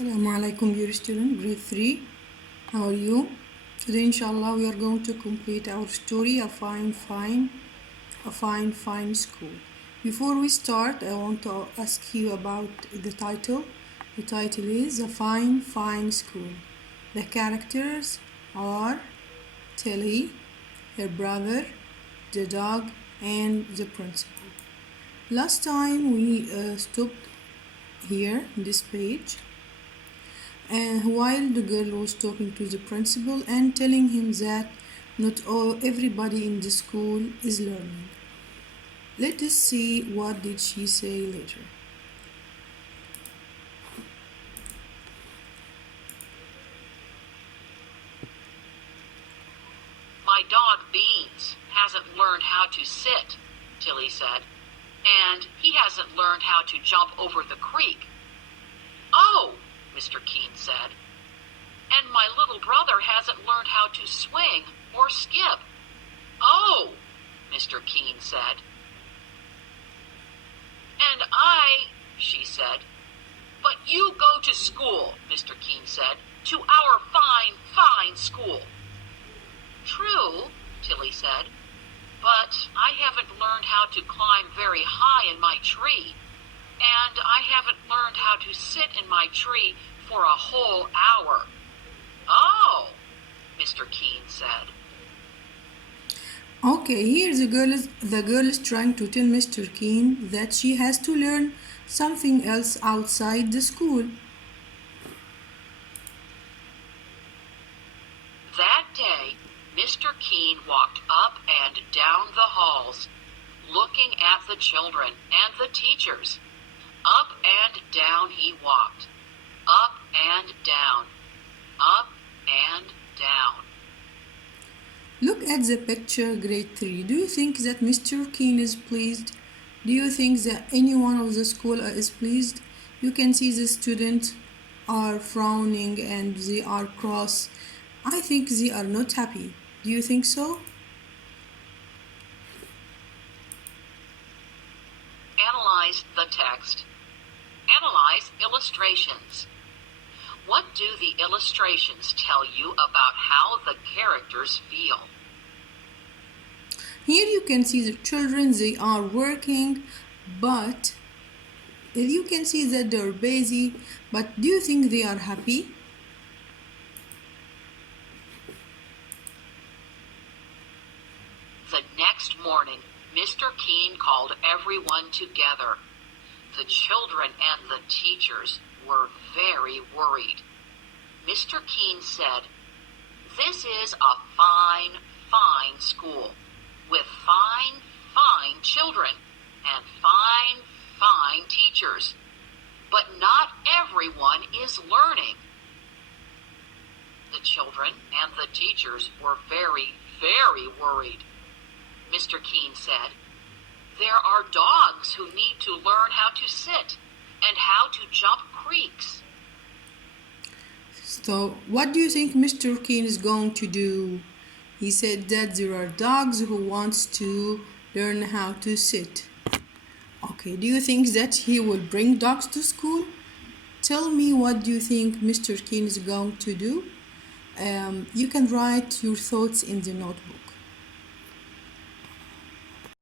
Assalamu alaikum, dear student, grade 3. How are you? Today, inshallah, we are going to complete our story, A Fine, Fine School. Before we start, I want to ask you about the title. The title is A Fine School. The characters are Tilly, her brother, the dog, and the principal. Last time we stopped here in this page. And while the girl was talking to the principal and telling him that not everybody in the school is learning. Let us see what did she say later. My dog Beans hasn't learned how to sit, Tilly said, and he hasn't learned how to jump over the creek. Oh, Mr. Keene said, and my little brother hasn't learned how to swing or skip. Oh, Mr. Keene said. And she said. But you go to school, Mr. Keene said, to our fine school. True, Tilly said, but I haven't learned how to climb very high in my tree, and I haven't learned how to sit in my tree for a whole hour. Oh, Mr. Keene said. Okay, here the girl is trying to tell Mr. Keene that she has to learn something else outside the school. That day, Mr. Keene walked up and down the halls, looking at the children and the teachers. Up and down he walked. Up and down. Up and down. Look at the picture, grade 3. Do you think that Mr. Keene is pleased? Do you think that anyone of the school is pleased? You can see the students are frowning and they are cross. I think they are not happy. Do you think so? Analyze the text. Analyze illustrations. What do the illustrations tell you about how the characters feel? Here you can see the children, they are working, but you can see that they're busy, but do you think they are happy? The next morning, Mr. Keene called everyone together. The children and the teachers were very worried. Mr. Keene said, "This is a fine school with fine children and fine teachers, but not everyone is learning." The children and the teachers were very worried. Mr. Keene said, "There are dogs who need to learn how to sit and how to jump creeks." So what do you think Mr. Keene is going to do? He said that there are dogs who wants to learn how to sit. Okay, do you think that he will bring dogs to school? Tell me, what do you think Mr. Keene is going to do? You can write your thoughts in the notebook.